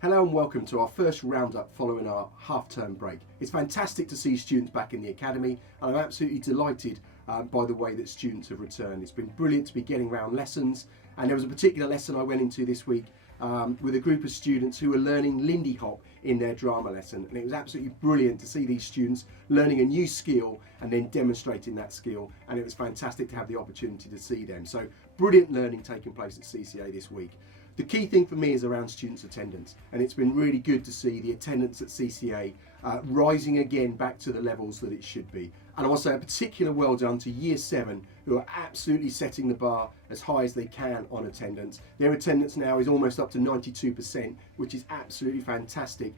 Hello and welcome to our first roundup following our half-term break. It's fantastic to see students back in the academy, and I'm absolutely delighted by the way that students have returned. It's been brilliant to be getting around lessons, and there was a particular lesson I went into this week with a group of students who were learning Lindy Hop in their drama lesson, and it was absolutely brilliant to see these students learning a new skill and then demonstrating that skill, and it was fantastic to have the opportunity to see them. So brilliant learning taking place at CCA this week. The key thing for me is around students' attendance, and it's been really good to see the attendance at CCA rising again back to the levels that it should be. And I want to say a particular well done to Year 7, who are absolutely setting the bar as high as they can on attendance. Their attendance now is almost up to 92%, which is absolutely fantastic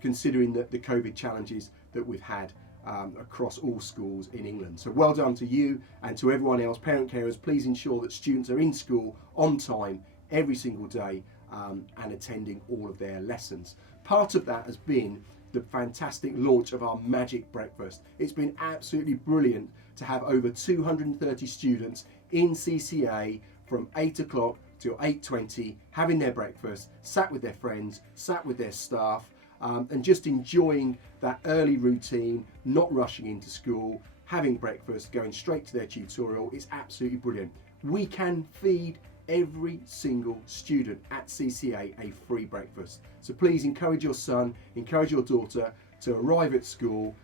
considering the COVID challenges that we've had across all schools in England. So well done to you and to everyone else. Parent carers, please ensure that students are in school on time every single day and attending all of their lessons. Part of that has been the fantastic launch of our Magic Breakfast. It's been absolutely brilliant to have over 230 students in CCA from 8 o'clock till 8:20 having their breakfast, sat with their friends, sat with their staff, and just enjoying that early routine, not rushing into school, having breakfast, going straight to their tutorial. It's absolutely brilliant. We can feed every single student at CCA a free breakfast. So please encourage your son, encourage your daughter to arrive at school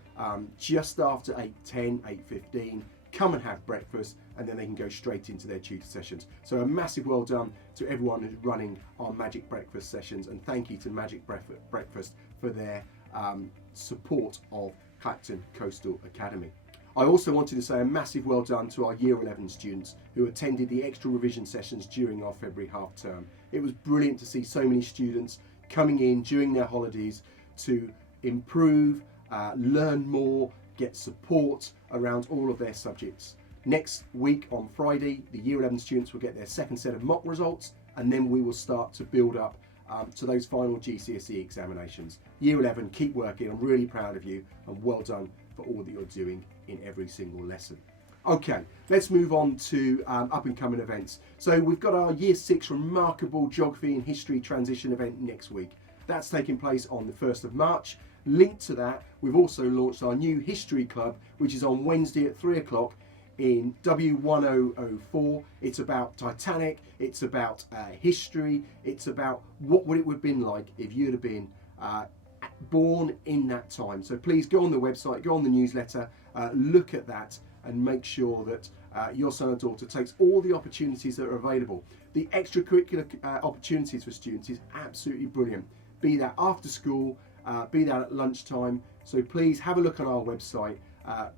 just after 8:10, 8:15, come and have breakfast, and then they can go straight into their tutor sessions. So a massive well done to everyone who's running our Magic Breakfast sessions, and thank you to Magic Breakfast for their support of Clacton Coastal Academy. I also wanted to say a massive well done to our Year 11 students who attended the extra revision sessions during our February half term. It was brilliant to see so many students coming in during their holidays to improve, learn more, get support around all of their subjects. Next week on Friday, the Year 11 students will get their second set of mock results, and then we will start to build up to those final GCSE examinations. Year 11, keep working. I'm really proud of you, and well done for all that you're doing in every single lesson. Okay, let's move on to up and coming events. So we've got our Year 6 remarkable geography and history transition event next week. That's taking place on the 1st of March. Linked to that, we've also launched our new history club, which is on Wednesday at 3 o'clock in W1004. It's about Titanic, it's about history, it's about what would it have been like if you'd have been born in that time. So please go on the website, go on the newsletter, look at that and make sure that your son or daughter takes all the opportunities that are available. The extracurricular opportunities for students is absolutely brilliant. Be that after school, be that at lunchtime. So please have a look on our website.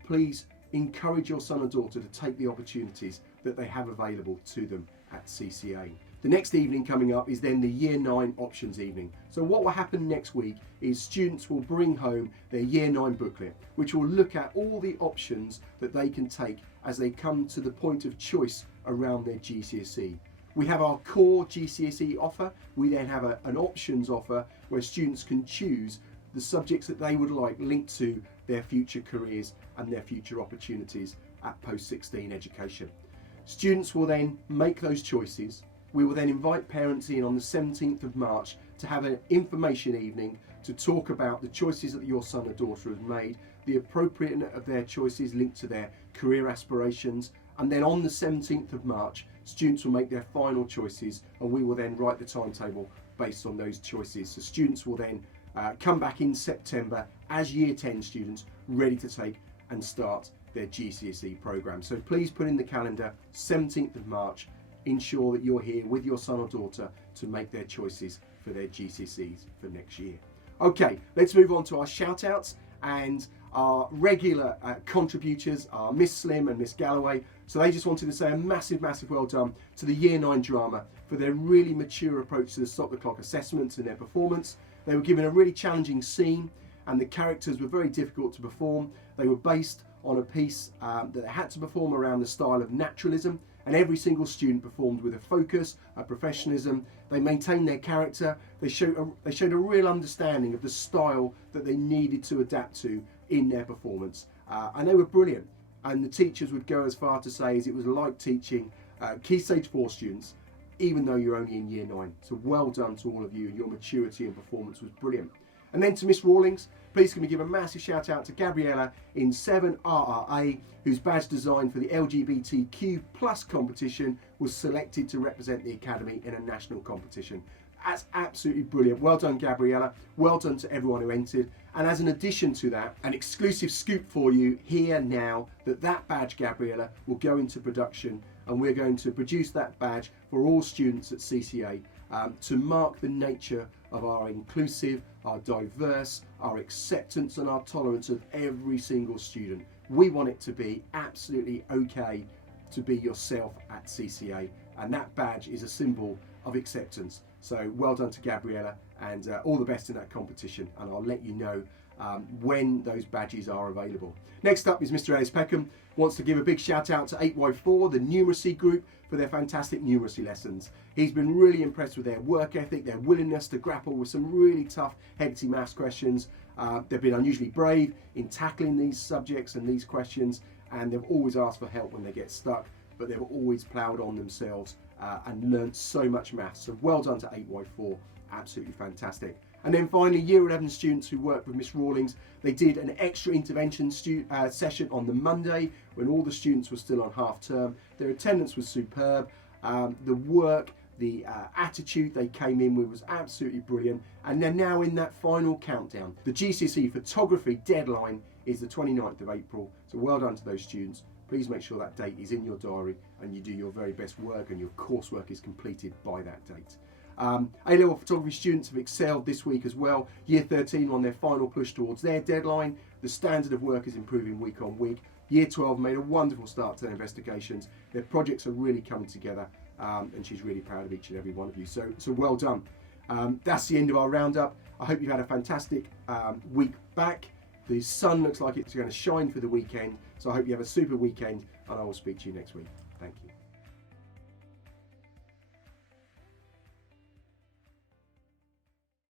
Please encourage your son or daughter to take the opportunities that they have available to them at CCA. The next evening coming up is then the Year 9 options evening. So what will happen next week is students will bring home their Year 9 booklet, which will look at all the options that they can take as they come to the point of choice around their GCSE. We have our core GCSE offer. We then have an options offer where students can choose the subjects that they would like linked to their future careers and their future opportunities at post-16 education. Students will then make those choices. We will then invite parents in on the 17th of March to have an information evening to talk about the choices that your son or daughter has made, the appropriateness of their choices linked to their career aspirations, and then on the 17th of March, students will make their final choices, and we will then write the timetable based on those choices. So students will then come back in September as Year 10 students ready to take and start their GCSE programme. So please put in the calendar 17th of March. Ensure that you're here with your son or daughter to make their choices for their GCSEs for next year. Okay, let's move on to our shout-outs and our regular contributors are Miss Slim and Miss Galloway. So they just wanted to say a massive well done to the Year 9 drama for their really mature approach to the Stop the Clock assessments and their performance. They were given a really challenging scene and the characters were very difficult to perform. They were based on a piece that they had to perform around the style of naturalism, and every single student performed with a focus, a professionalism. They maintained their character. They showed a real understanding of the style that they needed to adapt to in their performance, and they were brilliant. And the teachers would go as far to say as it was like teaching Key Stage 4 students even though you're only in year 9. So well done to all of you, and your maturity and performance was brilliant. And then to Miss Rawlings, please can we give a massive shout out to Gabriella in 7RRA, whose badge design for the LGBTQ plus competition was selected to represent the Academy in a national competition. That's absolutely brilliant. Well done, Gabriella. Well done to everyone who entered. And as an addition to that, an exclusive scoop for you here now, that badge, Gabriella, will go into production, and we're going to produce that badge for all students at CCA to mark the nature of our inclusive, our diverse, our acceptance and our tolerance of every single student. We want it to be absolutely okay to be yourself at CCA, and that badge is a symbol of acceptance. So well done to Gabriella, and all the best in that competition, and I'll let you know when those badges are available. Next up is Mr. Ellis Peckham. Wants to give a big shout out to 8Y4, the Numeracy group, for their fantastic numeracy lessons. He's been really impressed with their work ethic, their willingness to grapple with some really tough Heggsy maths questions. They've been unusually brave in tackling these subjects and these questions, and they've always asked for help when they get stuck, but they've always ploughed on themselves and learnt so much maths. So well done to 8Y4, absolutely fantastic. And then finally, Year 11 students who worked with Miss Rawlings, they did an extra intervention session on the Monday when all the students were still on half term. Their attendance was superb. The work, the attitude they came in with was absolutely brilliant. And they're now in that final countdown. The GCSE photography deadline is the 29th of April. So well done to those students. Please make sure that date is in your diary and you do your very best work and your coursework is completed by that date. A-level photography students have excelled this week as well. Year 13 on their final push towards their deadline. The standard of work is improving week on week. Year 12 made a wonderful start to their investigations. Their projects are really coming together, and she's really proud of each and every one of you. So well done. That's the end of our roundup. I hope you've had a fantastic week back. The sun looks like it's going to shine for the weekend, so I hope you have a super weekend, and I will speak to you next week. Thank you.